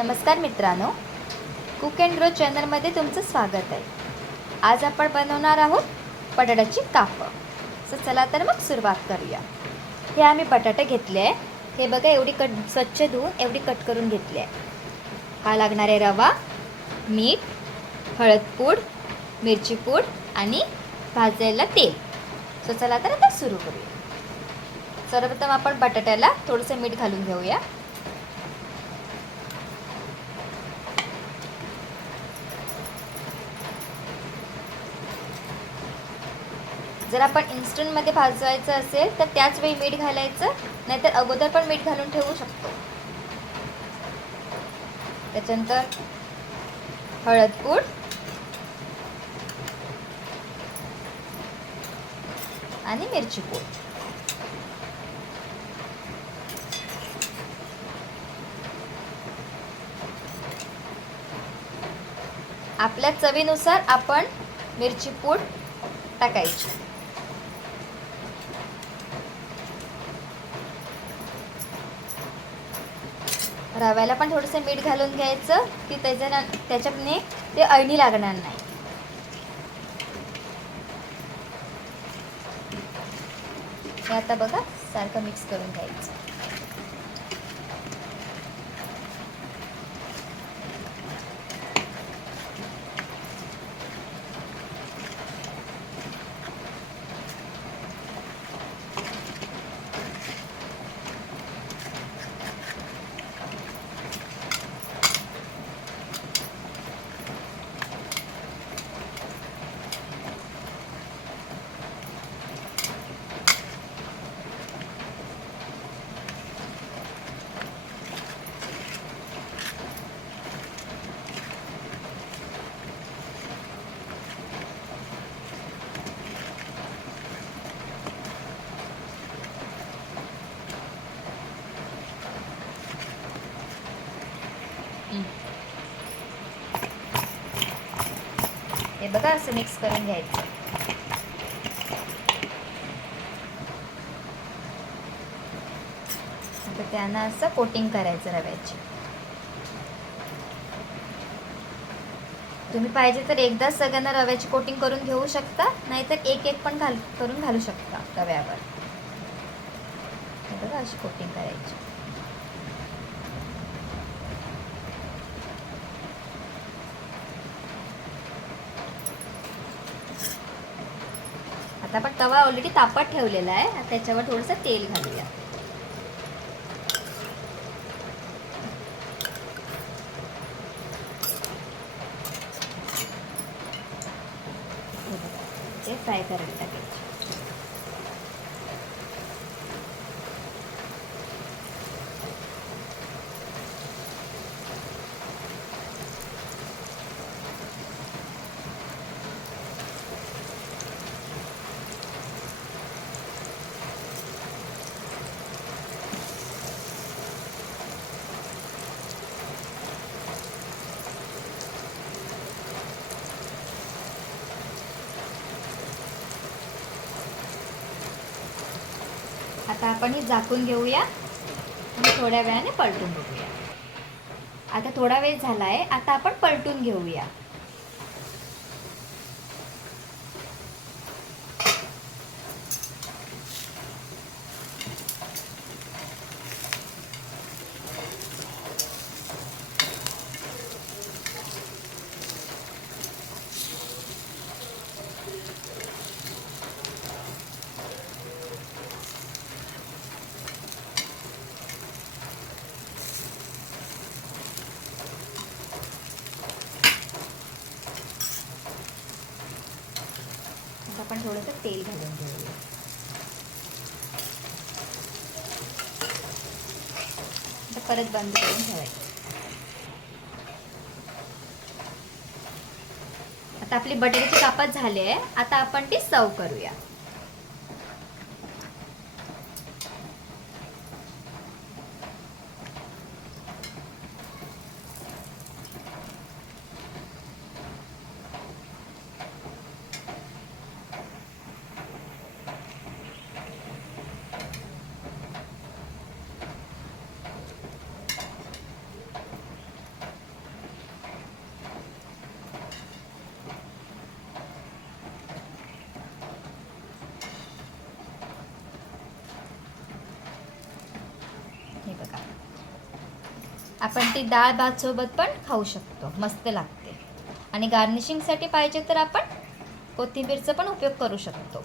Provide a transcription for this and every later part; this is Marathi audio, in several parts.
नमस्कार मित्रांनो, कुक अँड ग्रो चॅनलमध्ये तुमचं स्वागत आहे। आज आपण बनवणार आहोत बटाट्याची कापं। सो चला तर मग सुरुवात करूया। हे आम्ही बटाटे घेतले आहे। हे बघा, एवढी स्वच्छ धुवून एवढी कट करून घेतली आहे। हा लागणार आहे रवा, मीठ, हळद पूड, मिरची पूड आणि भाजायला तेल। सो चला तर आता सुरू करूया। सर्वप्रथम आपण बटाट्याला थोडंसं मीठ घालून घेऊया। जर आपण इन्स्टंटमध्ये भाजवायचं असेल तर त्याच वेळी मीठ घालायचं, नाहीतर अगोदर पण मीठ घालून ठेवू शकतो। त्याच्यानंतर हळद पूड आणि मिरची पूड। आपल्या चवीनुसार आपण मिरची पूड टाकायची। रव्याला पण थोडंसं मीठ घालून घ्यायचं की त्याच्याने ते अळणी लागणार नाही। हे आता बघा, सारखं मिक्स करून घ्यायचं। हे बघा, असं मिक्स करून घ्यायचं। आता त्यांना असं कोटिंग करायचं रव्याची। तुम्ही पाहिजे तर एकदाच सगळ्यांना रव्याची कोटिंग करून घेऊ शकता, नाहीतर एक एक पण करून घालू शकता रव्यावर। हे बघा, अशी कोटिंग करायची। आता आपण तवा ऑलरेडी तापत ठेवलेला आहे, आता त्याच्यावर थोडंसं तेल घालूया। ते फ्राय करायला टाकायचे। आता आपण ही झाकून घेऊया आणि थोड्या वेळाने पलटून बघूया। आता थोडा वेळ झाला आहे, आता आपण पलटून घेऊया। आपण थोडंसं तेल घालून घेऊया। आता परत बंद करून ठेवायचं। आता आपली बटाट्याची कापं झाली आहे, आता आपण ती सर्व करूया। आपण ती डाळ भात सोबत पण खाऊ शकतो, मस्त लागते. आणि गार्निशिंगसाठी पाहिजे तर आपण कोथिंबीरचा पण उपयोग करू शकतो.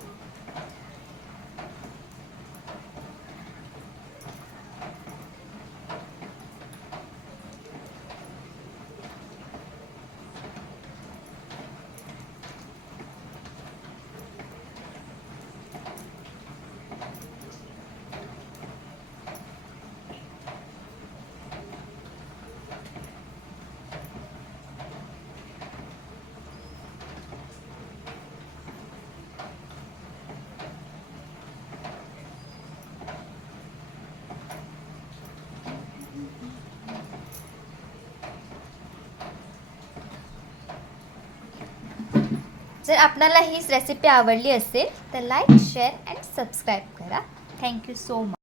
जर आपल्याला ही रेसिपी आवडली असेल तर लाईक, शेअर अँड सबस्क्राईब करा. Thank you so much.